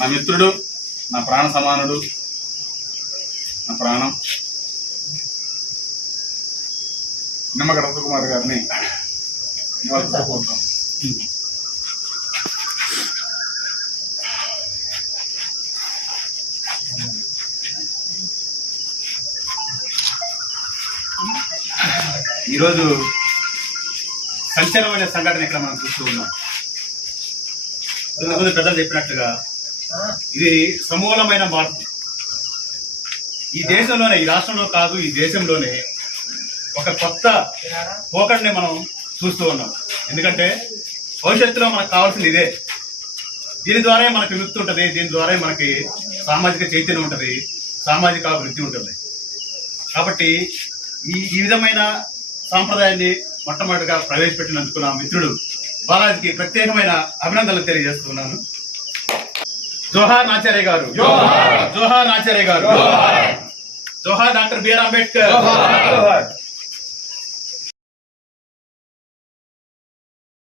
నా మిత్రుడు నా ప్రాణ సమానుడు నా ప్రాణం. నిమ్మగడ కుమార్ గారిని నివాళులు కోరుతాం ఈరోజు సంచలనమైన సంఘటన ఇక్కడ మనం చూస్తూ ఉన్నాం. పెద్దలు చెప్పినట్టుగా ఇది సమూలమైన మార్పు ఈ దేశంలోనే ఈ రాష్ట్రంలో కాదు ఈ దేశంలోనే ఒక కొత్త పోకడిని మనం చూస్తూ ఉన్నాం. ఎందుకంటే భవిష్యత్తులో మనకు కావాల్సింది ఇదే. దీని ద్వారా మనకు విముక్తి ఉంటుంది దీని ద్వారా మనకి సామాజిక చైతన్యం ఉంటుంది సామాజిక అభివృద్ధి ఉంటుంది. కాబట్టి ఈ ఈ విధమైన సాంప్రదాయాన్ని మొట్టమొదటిగా ప్రవేశపెట్టినందుకు నా మిత్రుడు బాలాజీకి ప్రత్యేకమైన అభినందనలు తెలియజేస్తున్నాను జోహార్ నాచార్య గారు. జోహార్. నాచార్య గారు. జోహార్. Doctor BR Ambedkar.